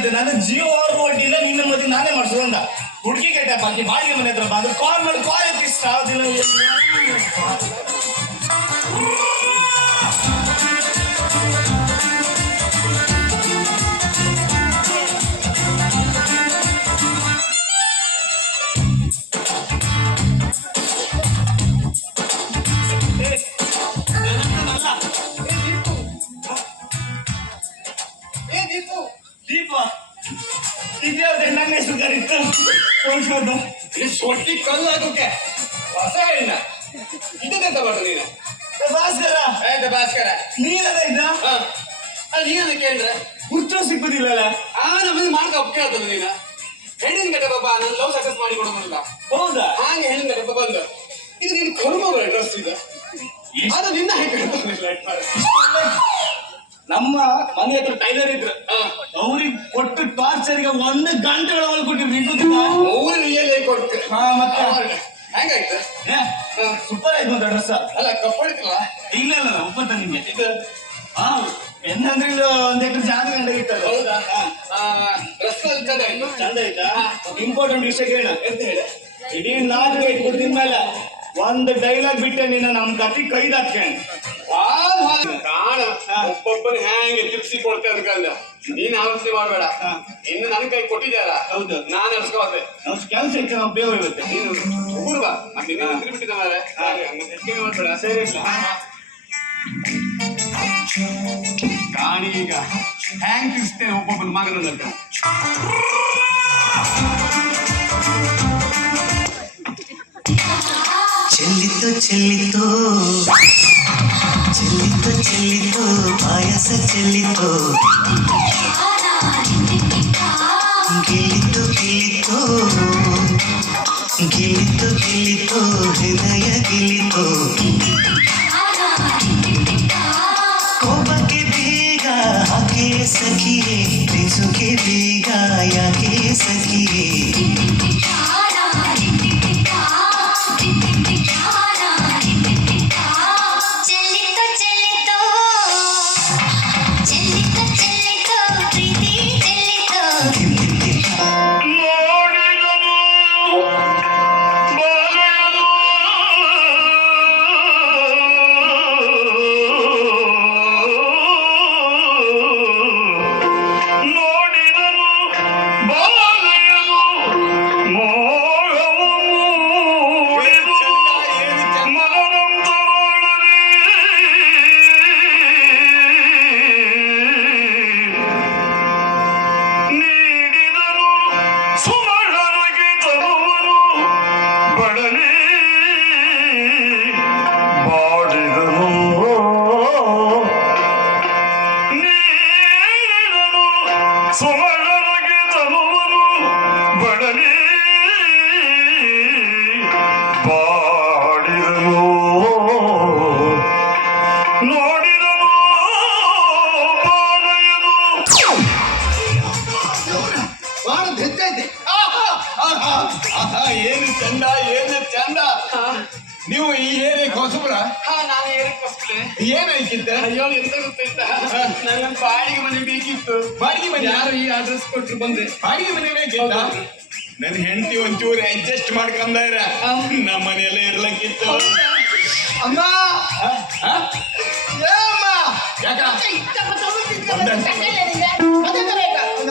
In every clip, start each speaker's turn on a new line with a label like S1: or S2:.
S1: ಮಾಡಿದ್ದು ನಾನು ಜಿಯೋ ಅವ್ರ ಒಡ್ಡಿಲ್ಲ ನಿನ್ನ ಮದ್ವೆ ನಾನೇ ಮಾಡಿಸ್ಕೊಂಡ ಹುಡುಗಿ ಕೇಟಪ್ಪ
S2: ಬಾಕಿ ಬಾಡಿಗೆ
S1: ಮನೆ ಹತ್ರ ಬಂದ್ರೆ ಕಾಲ್ ಮಾಡಿ ಕಾಲ್
S2: ಎತ್ತಿಸ್ತಾ ಸೊಟ್ಟಿ ಕಲ್ಲು ಹಾಕೋಕೆ ಹೊಸ ಹೆಣ್ಣ ಇದನ್ನೆಂತ ಮಾಡು ನೀನು?
S1: ಭಾಸ್ಕರ.
S2: ಆಯ್ತು ಭಾಸ್ಕರ.
S1: ನೀನದ ಇದ್ದ?
S2: ನೀನು ಕೇಳಿದ್ರೆ
S1: ಉತ್ತರ ಸಿಕ್ಕುದಿಲ್ಲಲ್ಲ
S2: ಆ ನಮ್ಮಲ್ಲಿ ಮಾಡ್ಕ ಕೇಳ್ತದ ನೀನು. ಹೆಣ್ಣಿನ ಗಡ್ಡೆ ಬಾಬಾ ನಾನು ಲವ್ ಸಕ್ಸಸ್ ಮಾಡಿ ಕೊಡೋದಿಲ್ಲ.
S1: ಹೌದಾ?
S2: ಹಾಗೆ ಹೆಣ್ಣಿನ ಗಡ್ಡೆ ಬಂದ. ಇದು ನೀನು ಕರ್ಮ ಡ್ರೆಸ್ ಇದು. ಅದು ನಿನ್ನ ಹಾಕಿ
S1: ನಮ್ಮ ಮನೆ ಹತ್ರ ಟೈಲರ್ ಇದ್ರು.
S2: ಹಾ.
S1: ಅವ್ರಿಗೆ ಕೊಟ್ಟು ಟಾರ್ಚರ್ಗೆ ಒಂದು ಗಂಟೆಗಳ ಒಳಗೆ ಕೊಟ್ಟಿದ್ರು ಇನ್ನು
S2: ಮೂರು ರಿಯಲ್ ಕೊಡ್ತು.
S1: ಹಾ, ಮತ್ತೆ?
S2: ಹೆಂಗಾಯ್ತು?
S1: ಸೂಪರ್ ಆಯ್ತು ಅಂತ ಡ್ರೆಸ್
S2: ಅಲ್ಲ ಕಪ್ಪಳಿತಲ್ಲ
S1: ಇಲ್ಲ ಇಲ್ಲ ಒಪ್ಪತ್ತ ನಿಮ್ಗೆ
S2: ಇದು
S1: ಹಾ ಎಂದಂದ್ರೆ ಇಲ್ಲಿ ಒಂದ್ ಎಕರೆ ಜಾಗ ಗಂಟೆ ಇತ್ತಲ್ಲ.
S2: ಹೌದಾ? ಡ್ರೆಸ್ ಚಂದ ಆಯ್ತು?
S1: ಇಂಪಾರ್ಟೆಂಟ್ ವಿಷಯ ಕೇಳ ಇಡೀ ನಾಲ್ಕು ಐದು ಮೇಲೆ ಒಂದು ಡೈಲಾಗ್ ಬಿಟ್ಟೆ ನಿನ್ನ ನಮ್ ಕತಿ ಕೈದ್ ಹಾಕ್ತೇನೆ
S2: ಕಾಣ. ಒಬ್ಬೊಬ್ಬನ ಹ್ಯಾಂಗೆ ತಿರ್ಸಿ ಕೊಡ್ತೆ ಅನ್ಕಂದ ನೀನ್ ಆಲೋಚನೆ ಮಾಡ್ಬೇಡ. ಇನ್ನು ನನ್ ಕೈ ಕೊಟ್ಟಿದ್ಯಾರ
S1: ಹೌದು.
S2: ನಾನ್ ಅನ್ಸ್ಕೋತೆ
S1: ಕೆಲ್ಸ ಇತ್ತು ನಾವು ಬೇಗ ಇವತ್ತೆ
S2: ನೀನು ಹುಡುಗ ಮತ್ತೆ ನೀನು ಹೆಸರು ಬಿಟ್ಟಿದ್ದ ಮಾರೆ. ಮಾಡ್ಬೇಡ?
S1: ಸರಿ
S2: ಕಾಣಿ ಈಗ. ಹ್ಯಾಂಗ್ ತಿರ್ಸ್ತೇನೆ ಒಬ್ಬೊಬ್ಬನ ಮಗನಂತ
S1: చెల్లితో చెల్లితో. చెల్లితో చెల్లితో పాయస చెల్లితో. గిల్లితో గిల్లితో. గిల్లితో గిల్లితో హృదయ గిల్లితో. కోపకే బీగ
S2: ఆకే సఖియే రిజుకే బీగ యాకే సఖియే. ನೀವು ಈ ಏರಿಯಾ ಹೊಸಬ್ರ
S3: ಹಾ ನಾನು
S2: ಏನಾಯ್ತಿತ್ತ?
S3: ಅಯ್ಯೋ ಎಂತ ನನ್ನ ಬಾಡಿಗೆ ಮನೆ ಬೇಕಿತ್ತು.
S2: ಬಾಡಿಗೆ ಮನೆ?
S3: ಯಾರು ಈ ಅಡ್ರೆಸ್ ಕೊಟ್ರು ಬಂದೆ
S2: ಬಾಡಿಗೆ ಮನೆ ಬೇಕಿತ್ತ? ನನ್ನ ಹೆಂಡತಿ ಒಂಚೂರು ಅಡ್ಜಸ್ಟ್ ಮಾಡ್ಕೊಂಡಾರ ನಮ್ಮ ಮನೆಯಲ್ಲೇ ಇರ್ಲಕ್ಕಿತ್ತು
S3: ಅಮ್ಮ!
S2: ಹ?
S3: ಏ ಅಮ್ಮ!
S2: ಯಾಕ?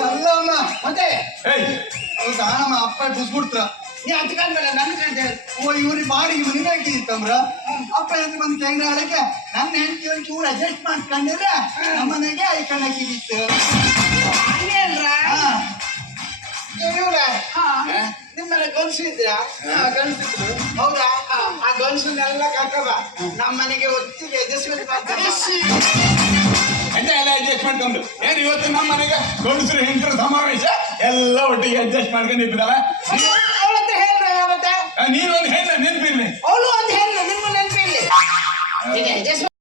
S3: ಅಲ್ಲ ಅಮ್ಮ ಮತ್ತೆ?
S2: ಏಯ್!
S3: ಹೌದಾ? ನಮ್ಮ ಅಪ್ಪ ಬುಸ್ಬಿಡ್ತ್ರ ನೀ ಹತ್ಕೊಂಡ್ಮೇಲೆ ನನ್ನ ಕಂಡೆ
S4: ಓ ಇವ್ರಿಗೆ ಬಾಡಿಗೆ ಮನೆ ಬೇಕಿತ್ತಂದ್ರ ಅಪ್ಪ ಎದ್ದು ಬಂದು ಕೆಂಗಾಳಕ್ಕೆ ನನ್ನ ಹೆಂಡತಿ ಒಂಚೂರು ಅಡ್ಜಸ್ಟ್ ಮಾಡ್ಕೊಂಡಿದ್ರೆ ನಮ್ಮನೆಗೆ ಐಕಣಕ್ಕಿತ್ತು
S3: ನಿಮ್ಮೆಲ್ಲ ಗನ್ಸು ಇದ್ಯಾ? ಗನ್ಸಿದ್ರು ಹೌದಾ? ಆ ಗನ್ಸನ್ನೆಲ್ಲ ಕರ್ಕಬ. ನಮ್ಮ ಮನೆಗೆ ಒತ್ತಿಗೆ ಅಡ್ಜಸ್ಟ್ಮೆಂಟ್ ಮಾಡ್ತಾರೆ
S2: ಅಂತ ಎಲ್ಲ ಅಡ್ಜಸ್ಟ್ ಮಾಡ್ಕೊಂಡು? ಏನು ಇವತ್ತು ನಮ್ಮ ಮನೆಗೆ ಗಂಡಸರು ಹೆಂಡಸರು ಸಮಾವೇಶ? ಎಲ್ಲ ಒಟ್ಟಿಗೆ ಅಡ್ಜಸ್ಟ್ ಮಾಡ್ಕೊಂಡು ಇದ್ದಲ್ಲ
S3: ಮತ್ತೆ
S2: ಹೆಣ್ಣ ನೆನಪಿರ್ಲಿ.
S3: ಅವಳು